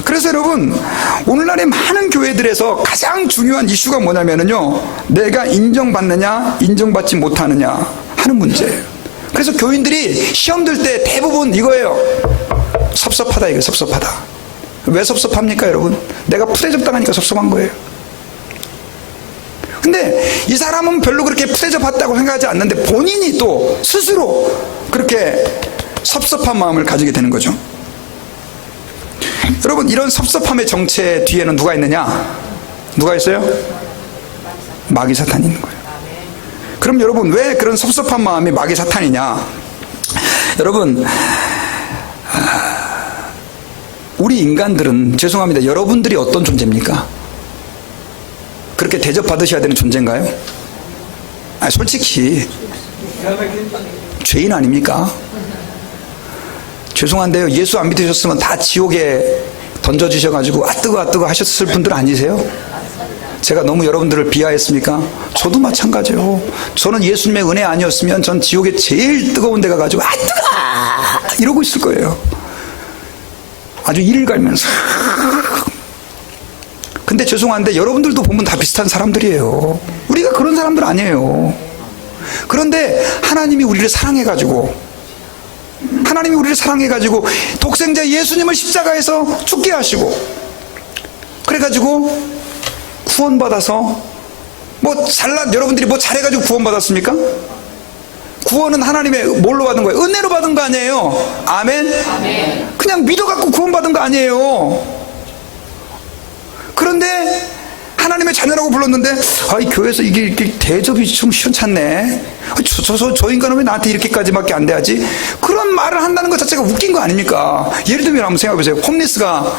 그래서 여러분, 오늘날의 많은 교회들에서 가장 중요한 이슈가 뭐냐면요, 내가 인정받느냐 인정받지 못하느냐 하는 문제예요. 그래서 교인들이 시험 들 때 대부분 이거예요. 섭섭하다, 이거 섭섭하다. 왜 섭섭합니까 여러분? 내가 푸대접 당하니까 섭섭한 거예요. 근데 이 사람은 별로 그렇게 푸대접받다고 생각하지 않는데 본인이 또 스스로 그렇게 섭섭한 마음을 가지게 되는 거죠. 여러분, 이런 섭섭함의 정체 뒤에는 누가 있느냐? 누가 있어요? 마귀 사탄이 있는 거예요. 그럼 여러분, 왜 그런 섭섭한 마음이 마귀 사탄이냐? 여러분, 우리 인간들은, 죄송합니다, 여러분들이 어떤 존재입니까? 그렇게 대접받으셔야 되는 존재인가요? 솔직히 죄인 아닙니까? 죄송한데요, 예수 안 믿으셨으면 다 지옥에 던져주셔가지고 뜨거 하셨을 분들 아니세요? 제가 너무 여러분들을 비하했습니까? 저도 마찬가지예요. 저는 예수님의 은혜 아니었으면 전 지옥에 제일 뜨거운 데 가가지고 뜨거 이러고 있을 거예요. 아주 이를 갈면서. 근데 죄송한데 여러분들도 보면 다 비슷한 사람들이에요. 우리가 그런 사람들 아니에요. 그런데 하나님이 우리를 사랑해가지고 독생자 예수님을 십자가에서 죽게 하시고, 그래가지고 구원받아서 여러분들이 뭐 잘해가지고 구원받았습니까? 구원은 하나님의 뭘로 받은 거예요? 은혜로 받은 거 아니에요? 아멘? 그냥 믿어갖고 구원받은 거 아니에요? 그런데 하나님의 자녀라고 불렀는데, 이 교회에서 이게 이렇게 대접이 좀 시원찮네. 저 인간은 왜 나한테 이렇게까지밖에 안 돼야지? 그런 말을 한다는 것 자체가 웃긴 거 아닙니까? 예를 들면 한번 생각해 보세요. 홈리스가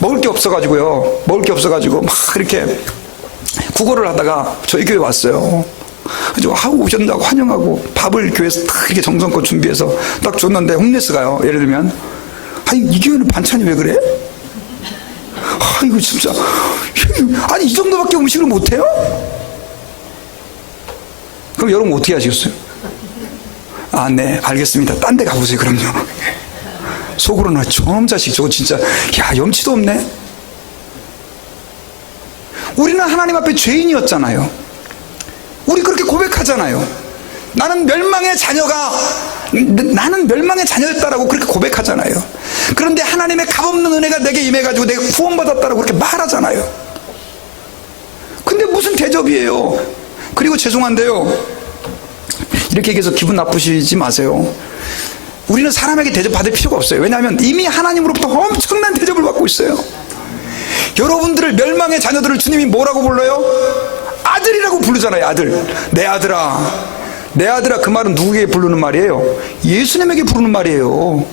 먹을 게 없어가지고 막 이렇게 구걸을 하다가 저희 교회 왔어요. 그래서 오셨다고 환영하고 밥을 교회에서 딱 이렇게 정성껏 준비해서 딱 줬는데, 홈리스가요, 예를 들면, 이 교회는 반찬이 왜 그래? 이거 진짜, 이 정도밖에 음식을 못해요? 그럼 여러분 어떻게 하시겠어요? 네, 알겠습니다. 딴 데 가보세요, 그럼요. 속으로는 저놈 자식, 저거 진짜, 염치도 없네? 우리는 하나님 앞에 죄인이었잖아요. 우리 그렇게 고백하잖아요. 나는 멸망의 자녀였다라고 그렇게 고백하잖아요. 그런데 하나님의 값없는 은혜가 내게 임해가지고 내가 구원받았다라고 그렇게 말하잖아요. 근데 무슨 대접이에요? 그리고 죄송한데요, 이렇게 얘기해서 기분 나쁘시지 마세요. 우리는 사람에게 대접받을 필요가 없어요. 왜냐하면 이미 하나님으로부터 엄청난 대접을 받고 있어요. 여러분들을, 멸망의 자녀들을 주님이 뭐라고 불러요? 아들이라고 부르잖아요. 아들. 내 아들아. 내 아들아, 그 말은 누구에게 부르는 말이에요? 예수님에게 부르는 말이에요.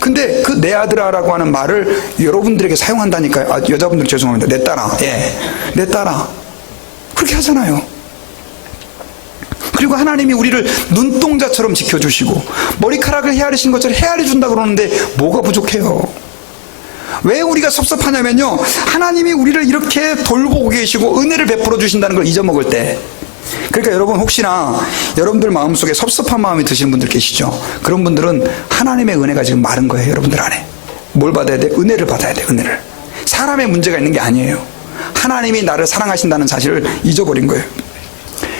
근데 그 내 아들아라고 하는 말을 여러분들에게 사용한다니까요. 여자분들 죄송합니다. 내 딸아. 내 딸아. 그렇게 하잖아요. 그리고 하나님이 우리를 눈동자처럼 지켜주시고 머리카락을 헤아리신 것처럼 헤아려 준다 그러는데 뭐가 부족해요? 왜 우리가 섭섭하냐면요, 하나님이 우리를 이렇게 돌보고 계시고 은혜를 베풀어 주신다는 걸 잊어먹을 때. 그러니까 여러분, 혹시나 여러분들 마음속에 섭섭한 마음이 드시는 분들 계시죠? 그런 분들은 하나님의 은혜가 지금 마른 거예요. 여러분들 안에 뭘 받아야 돼? 은혜를 받아야 돼. 은혜를. 사람의 문제가 있는 게 아니에요. 하나님이 나를 사랑하신다는 사실을 잊어버린 거예요.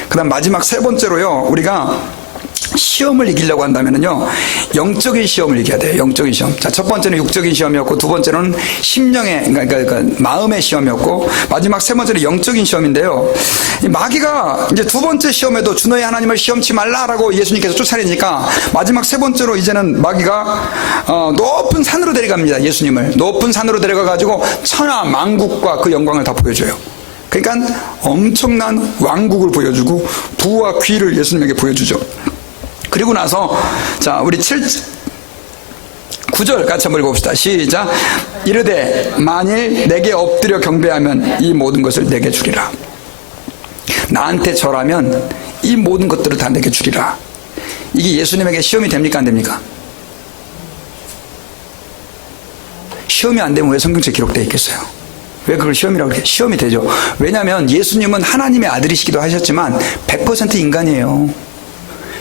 그 다음 마지막 세 번째로요, 우리가 시험을 이기려고 한다면요, 영적인 시험을 이겨야 돼요. 영적인 시험. 자, 첫 번째는 육적인 시험이었고, 두 번째는 심령의, 그러니까 마음의 시험이었고, 마지막 세 번째는 영적인 시험인데요. 이 마귀가 이제 두 번째 시험에도 주 너의 하나님을 시험치 말라라고 예수님께서 쫓아내니까, 마지막 세 번째로 이제는 마귀가 높은 산으로 데려갑니다. 예수님을 높은 산으로 데려가가지고 천하 만국과 그 영광을 다 보여줘요. 그러니까 엄청난 왕국을 보여주고 부와 귀를 예수님에게 보여주죠. 그리고 나서, 자, 우리 9절 같이 한번 읽어봅시다. 시작. 이르되 만일 내게 엎드려 경배하면 이 모든 것을 내게 주리라. 나한테 절하면 이 모든 것들을 다 내게 주리라. 이게 예수님에게 시험이 됩니까, 안 됩니까? 시험이 안 되면 왜 성경책에 기록되어 있겠어요? 왜 그걸 시험이라고 그래요? 시험이 되죠. 왜냐하면 예수님은 하나님의 아들이시기도 하셨지만 100% 인간이에요.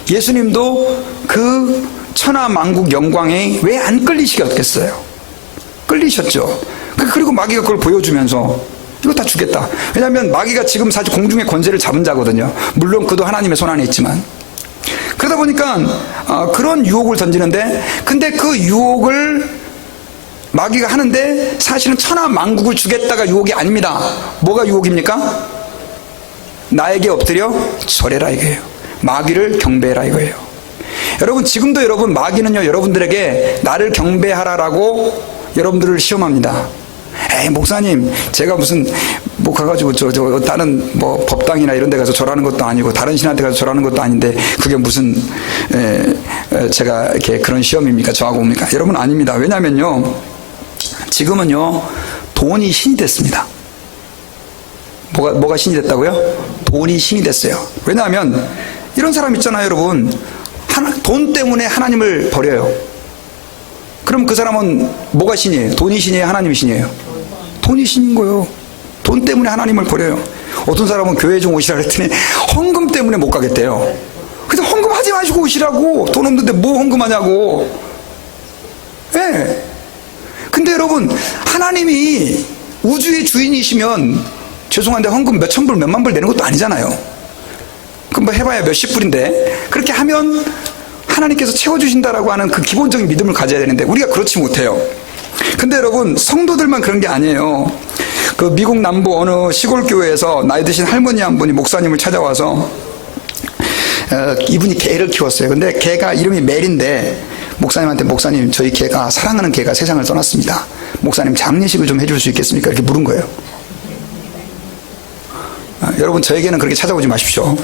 예수님도 그 천하 만국 영광에 왜 안 끌리시겠어요? 끌리셨죠. 그리고 마귀가 그걸 보여주면서 이거 다 주겠다. 왜냐하면 마귀가 지금 사실 공중의 권세를 잡은 자거든요. 물론 그도 하나님의 손 안에 있지만. 그러다 보니까 그런 유혹을 던지는데, 근데 그 유혹을 마귀가 하는데 사실은 천하 만국을 주겠다가 유혹이 아닙니다. 뭐가 유혹입니까? 나에게 엎드려 절해라 이거예요. 마귀를 경배해라 이거예요. 여러분, 지금도 여러분, 마귀는요, 여러분들에게 나를 경배하라라고 여러분들을 시험합니다. 에이, 목사님, 제가 무슨 뭐 가가지고 다른 뭐 법당이나 이런 데 가서 절하는 것도 아니고 다른 신한테 가서 절하는 것도 아닌데 그게 무슨 제가 이렇게 그런 시험입니까? 저하고 옵니까? 여러분, 아닙니다. 왜냐면요, 지금은요, 돈이 신이 됐습니다. 뭐가 신이 됐다고요? 돈이 신이 됐어요. 왜냐하면 이런 사람 있잖아요, 여러분. 돈 때문에 하나님을 버려요. 그럼 그 사람은 뭐가 신이에요? 돈이 신이에요? 하나님이 신이에요? 돈이 신인 거예요. 돈 때문에 하나님을 버려요. 어떤 사람은 교회 좀 오시라 그랬더니 헌금 때문에 못 가겠대요. 그래서 헌금 하지 마시고 오시라고. 돈 없는데 뭐 헌금하냐고. 예. 네. 근데 여러분, 하나님이 우주의 주인이시면 죄송한데 헌금 몇천 불 몇만 불 내는 것도 아니잖아요. 그럼 뭐 해봐야 몇십 불인데 그렇게 하면 하나님께서 채워주신다라고 하는 그 기본적인 믿음을 가져야 되는데 우리가 그렇지 못해요. 근데 여러분, 성도들만 그런 게 아니에요. 그 미국 남부 어느 시골 교회에서 나이 드신 할머니 한 분이 목사님을 찾아와서 이분이 개를 키웠어요. 근데 개가 이름이 멜인데 목사님한테, 목사님, 저희 개가, 사랑하는 개가 세상을 떠났습니다. 목사님, 장례식을 좀 해줄 수 있겠습니까? 이렇게 물은 거예요. 여러분, 저에게는 그렇게 찾아오지 마십시오.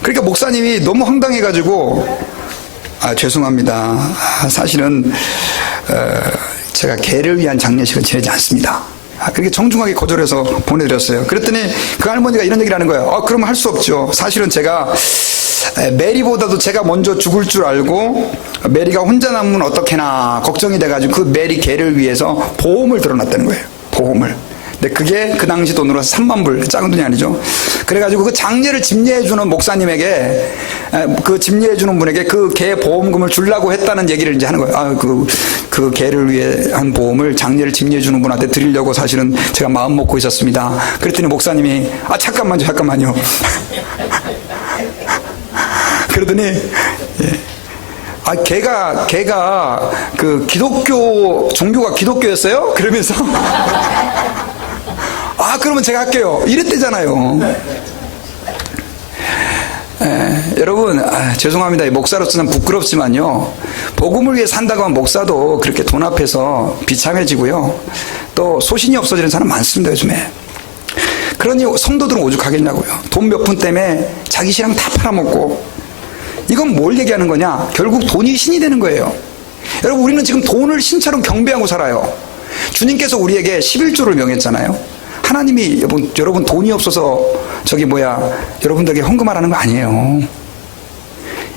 그러니까 목사님이 너무 황당해가지고, 죄송합니다. 사실은 제가 개를 위한 장례식을 지내지 않습니다. 그렇게 정중하게 거절해서 보내드렸어요. 그랬더니 그 할머니가 이런 얘기를 하는 거예요. 그러면 할 수 없죠. 사실은 제가 메리보다도 제가 먼저 죽을 줄 알고 메리가 혼자 남으면 어떡해나 걱정이 돼가지고 그 메리 개를 위해서 보험을 들어놨다는 거예요. 보험을. 근데 그게 그 당시 돈으로 3만 불, 작은 돈이 아니죠. 그래가지고 그 장례를 집례해주는 목사님에게, 그 집례해주는 분에게 그 개 보험금을 주려고 했다는 얘기를 이제 하는 거예요. 그 개를 위해 한 보험을 장례를 집례해주는 분한테 드리려고 사실은 제가 마음 먹고 있었습니다. 그랬더니 목사님이, 잠깐만요. 그러더니, 걔가 그 기독교, 종교가 기독교였어요? 그러면서, 그러면 제가 할게요. 이랬대잖아요. 여러분, 죄송합니다. 목사로서는 부끄럽지만요, 복음을 위해 산다고 하면 목사도 그렇게 돈 앞에서 비참해지고요, 또 소신이 없어지는 사람 많습니다, 요즘에. 그러니 성도들은 오죽하겠냐고요. 돈 몇 푼 때문에 자기 신앙 다 팔아먹고. 이건 뭘 얘기하는 거냐? 결국 돈이 신이 되는 거예요. 여러분, 우리는 지금 돈을 신처럼 경배하고 살아요. 주님께서 우리에게 11조를 명했잖아요. 하나님이 여러분 돈이 없어서 여러분들에게 헌금하라는 거 아니에요.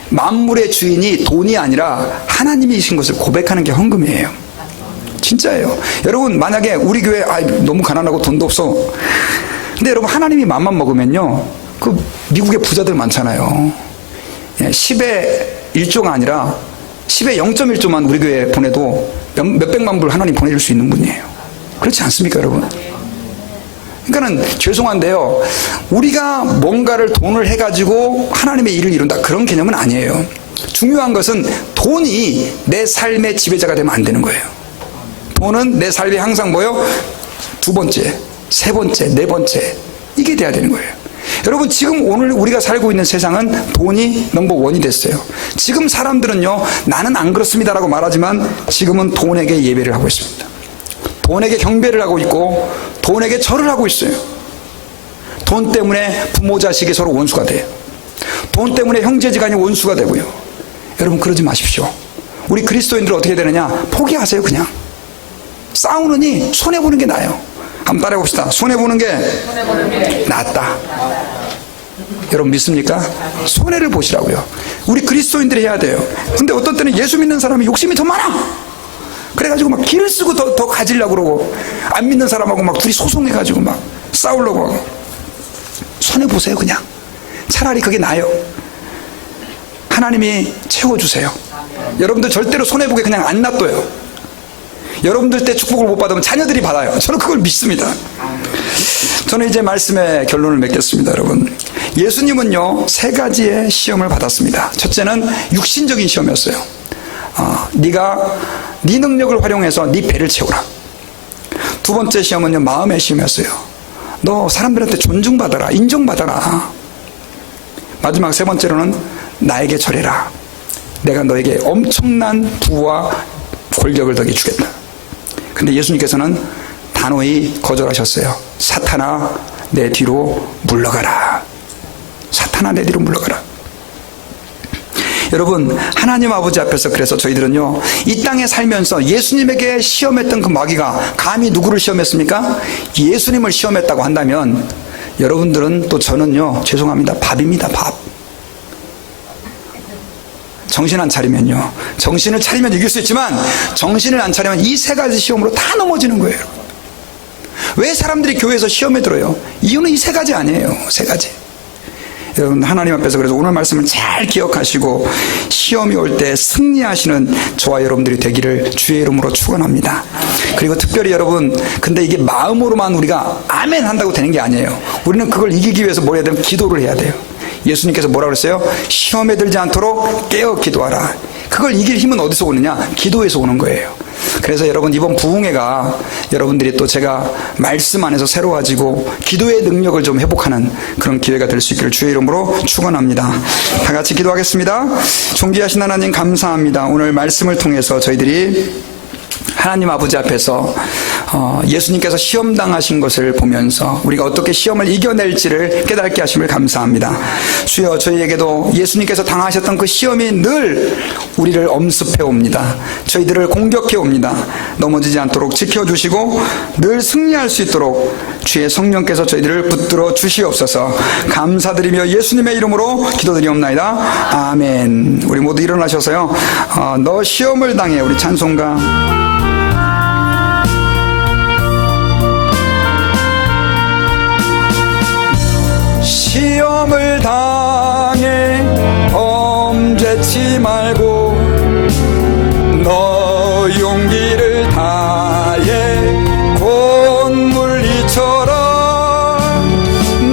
만물의 주인이 돈이 아니라 하나님이신 것을 고백하는 게 헌금이에요. 진짜예요. 여러분 만약에 우리 교회 너무 가난하고 돈도 없어. 근데 여러분 하나님이 맘만 먹으면요. 그 미국에 부자들 많잖아요. 10의 1조가 아니라 10의 0.1조만 우리 교회에 보내도 몇백만 불 하나님 보내줄 수 있는 분이에요. 그렇지 않습니까 여러분? 그러니까는 죄송한데요. 우리가 뭔가를 돈을 해가지고 하나님의 일을 이룬다 그런 개념은 아니에요. 중요한 것은 돈이 내 삶의 지배자가 되면 안 되는 거예요. 돈은 내 삶에 항상 뭐요? 두 번째, 세 번째, 네 번째 이게 돼야 되는 거예요. 여러분 지금 오늘 우리가 살고 있는 세상은 돈이 넘버 원이 됐어요. 지금 사람들은요 나는 안 그렇습니다라고 말하지만 지금은 돈에게 예배를 하고 있습니다. 돈에게 경배를 하고 있고 돈에게 절을 하고 있어요. 돈 때문에 부모 자식이 서로 원수가 돼요. 돈 때문에 형제지간이 원수가 되고요. 여러분 그러지 마십시오. 우리 그리스도인들은 어떻게 되느냐? 포기하세요. 그냥 싸우느니 손해보는 게 나아요. 한번 따라해 봅시다. 손해보는 게 낫다. 여러분 믿습니까? 손해를 보시라고요. 우리 그리스도인들이 해야 돼요. 근데 어떤 때는 예수 믿는 사람이 욕심이 더 많아. 그래가지고 막 길을 쓰고 더 가지려고 그러고 안 믿는 사람하고 막 둘이 소송해가지고 막 싸우려고 하고. 손해보세요. 그냥 차라리 그게 나아요. 하나님이 채워주세요. 여러분들 절대로 손해보게 그냥 안 놔둬요. 여러분들 때 축복을 못 받으면 자녀들이 받아요. 저는 그걸 믿습니다. 저는 이제 말씀의 결론을 맺겠습니다. 여러분 예수님은요 3가지의 시험을 받았습니다. 첫째는 육신적인 시험이었어요. 네가 네 능력을 활용해서 네 배를 채우라. 두 번째 시험은요 마음의 시험이었어요. 너 사람들한테 존중받아라, 인정받아라. 마지막 세 번째로는 나에게 절해라. 내가 너에게 엄청난 부와 권력을 더게 주겠다. 근데 예수님께서는 단호히 거절하셨어요. 사탄아 내 뒤로 물러가라. 사탄아 내 뒤로 물러가라. 여러분 하나님 아버지 앞에서 그래서 저희들은요 이 땅에 살면서 예수님에게 시험했던 그 마귀가 감히 누구를 시험했습니까? 예수님을 시험했다고 한다면 여러분들은 또 저는요 죄송합니다 밥입니다. 밥. 정신 안 차리면요 정신을 차리면 이길 수 있지만 정신을 안 차리면 이 3가지 시험으로 다 넘어지는 거예요. 왜 사람들이 교회에서 시험에 들어요? 이유는 이 3가지 아니에요. 3가지. 여러분 하나님 앞에서 그래서 오늘 말씀을 잘 기억하시고 시험이 올 때 승리하시는 저와 여러분들이 되기를 주의 이름으로 축원합니다. 그리고 특별히 여러분 근데 이게 마음으로만 우리가 아멘 한다고 되는 게 아니에요. 우리는 그걸 이기기 위해서 뭘 해야 되면 기도를 해야 돼요. 예수님께서 뭐라고 그랬어요? 시험에 들지 않도록 깨어 기도하라. 그걸 이길 힘은 어디서 오느냐? 기도에서 오는 거예요. 그래서 여러분 이번 부흥회가 여러분들이 또 제가 말씀 안에서 새로워지고 기도의 능력을 좀 회복하는 그런 기회가 될 수 있기를 주의 이름으로 축원합니다. 다 같이 기도하겠습니다. 존귀하신 하나님 감사합니다. 오늘 말씀을 통해서 저희들이 하나님 아버지 앞에서 예수님께서 시험당하신 것을 보면서 우리가 어떻게 시험을 이겨낼지를 깨닫게 하심을 감사합니다. 주여 저희에게도 예수님께서 당하셨던 그 시험이 늘 우리를 엄습해 옵니다. 저희들을 공격해 옵니다. 넘어지지 않도록 지켜주시고 늘 승리할 수 있도록 주의 성령께서 저희들을 붙들어 주시옵소서. 감사드리며 예수님의 이름으로 기도드리옵나이다. 아멘. 우리 모두 일어나셔서요 너 시험을 당해 우리 찬송가 시험을 당해 엄죄치 말고 너 용기를 다해 곧 물리처럼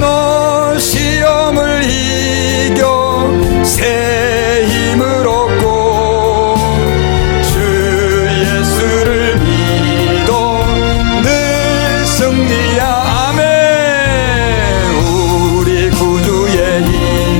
너 시험을 이겨 새 힘을 얻고 주 예수를 믿어 늘 승리야. 아멘. 구주의 힘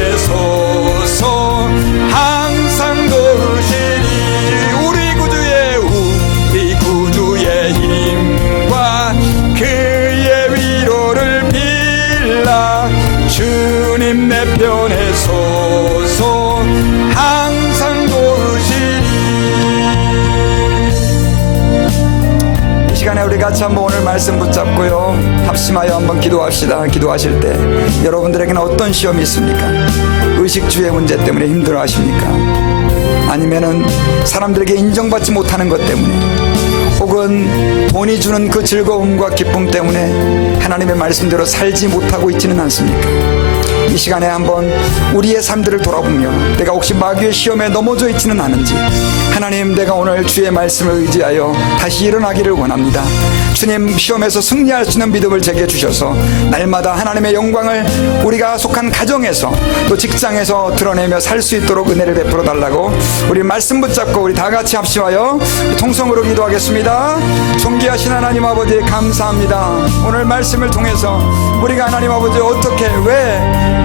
보내소서. 항상 도우시리 우리 구주의 힘과 그의 위로를 빌라. 주님 내 편에 서서 항상 도우시리. 이 시간에 우리 같이 한번 오늘 말씀 붙잡고요, 합심하여 한번 기도합시다. 기도하실 때 여러분들에게는 어떤 시험이 있습니까? 의식주의 문제 때문에 힘들어 하십니까? 아니면은 사람들에게 인정받지 못하는 것 때문에, 혹은 돈이 주는 그 즐거움과 기쁨 때문에 하나님의 말씀대로 살지 못하고 있지는 않습니까? 이 시간에 한번 우리의 삶들을 돌아보며 내가 혹시 마귀의 시험에 넘어져 있지는 않은지, 하나님, 내가 오늘 주의 말씀을 의지하여 다시 일어나기를 원합니다. 주님, 시험에서 승리할 수 있는 믿음을 제게 주셔서 날마다 하나님의 영광을 우리가 속한 가정에서 또 직장에서 드러내며 살 수 있도록 은혜를 베풀어 달라고 우리 말씀 붙잡고 우리 다 같이 합심하여 통성으로 기도하겠습니다. 존귀하신 하나님 아버지, 감사합니다. 오늘 말씀을 통해서 우리가 하나님 아버지 어떻게, 왜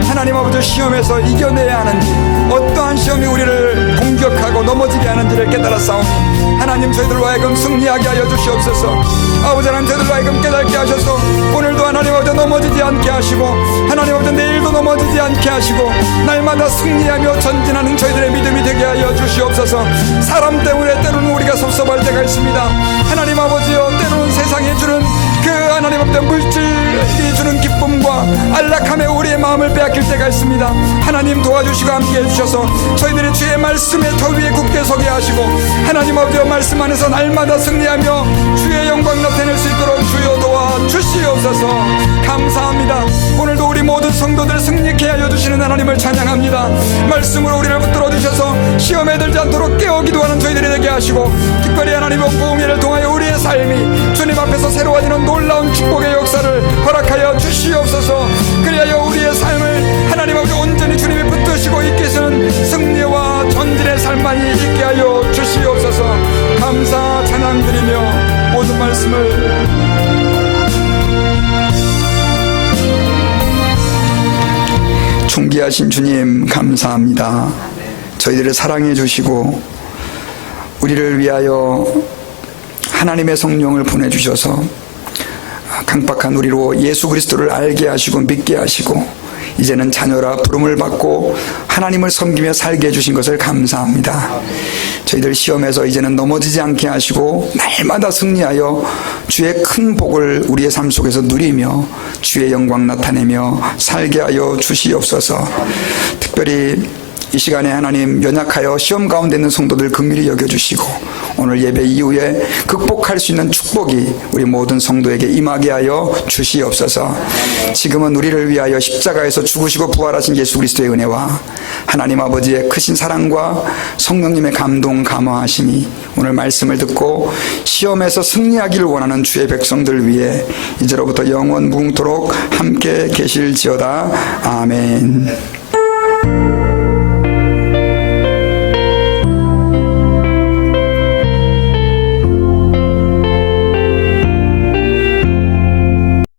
하나님 아버지 시험에서 이겨내야 하는지, 어떠한 시험이 우리를 공격하고 넘어지게 하는지를 깨달았사오니 하나님, 저희들로 하여금 승리하게 하여 주시옵소서. 아버지 하나님, 저희들로 하여금 깨닫게 하셔서 오늘도 하나님 아버지 넘어지지 않게 하시고, 하나님 아버지 내일도 넘어지지 않게 하시고, 날마다 승리하며 전진하는 저희들의 믿음이 되게 하여 주시옵소서. 사람 때문에 때로는 우리가 섭섭할 때가 있습니다. 하나님 아버지여, 때로는 세상에 주는 그 하나님 아버지 물질이 주는 기쁨과 안락함에 우리의 마음을 빼앗길 때가 있습니다. 하나님 도와주시고 함께 해주셔서 저희들이 주의 말씀에 더 위에 굳게 서게 하시고, 하나님 아버지의 말씀 안에서 날마다 승리하며 주의 영광 나타낼 수 있도록 주여 도와주시옵소서. 감사합니다. 오늘도 우리 모든 성도들 승리케 하여 주시는 하나님을 찬양합니다. 말씀으로 우리를 붙들어 주셔서 시험에 들지 않도록 깨어 기도하는 저희들이 되게 하시고, 특별히 하나님의 보응회를 통하여 우리의 삶이 주님 앞에서 새로워지는 놀라운 축복의 역사를 허락하여 주시옵소서. 그리하여 우리의 삶을 하나님 아버지 온전히 주님이 붙드시고 이끄시는 승리와 전진의 삶만이 있게 하여 주시옵소서. 감사 찬양 드리며 모든 말씀을 존귀하신 주님, 감사합니다. 저희들을 사랑해 주시고 우리를 위하여 하나님의 성령을 보내주셔서 강박한 우리로 예수 그리스도를 알게 하시고 믿게 하시고, 이제는 자녀라 부름을 받고 하나님을 섬기며 살게 해주신 것을 감사합니다. 저희들 시험에서 이제는 넘어지지 않게 하시고 날마다 승리하여 주의 큰 복을 우리의 삶 속에서 누리며 주의 영광 나타내며 살게 하여 주시옵소서. 특별히 이 시간에 하나님, 연약하여 시험 가운데 있는 성도들 긍휼히 여겨주시고 오늘 예배 이후에 극복할 수 있는 축복이 우리 모든 성도에게 임하게 하여 주시옵소서. 지금은 우리를 위하여 십자가에서 죽으시고 부활하신 예수 그리스도의 은혜와 하나님 아버지의 크신 사랑과 성령님의 감동 감화하심이 오늘 말씀을 듣고 시험에서 승리하기를 원하는 주의 백성들 위해 이제로부터 영원 무궁토록 함께 계실지어다. 아멘.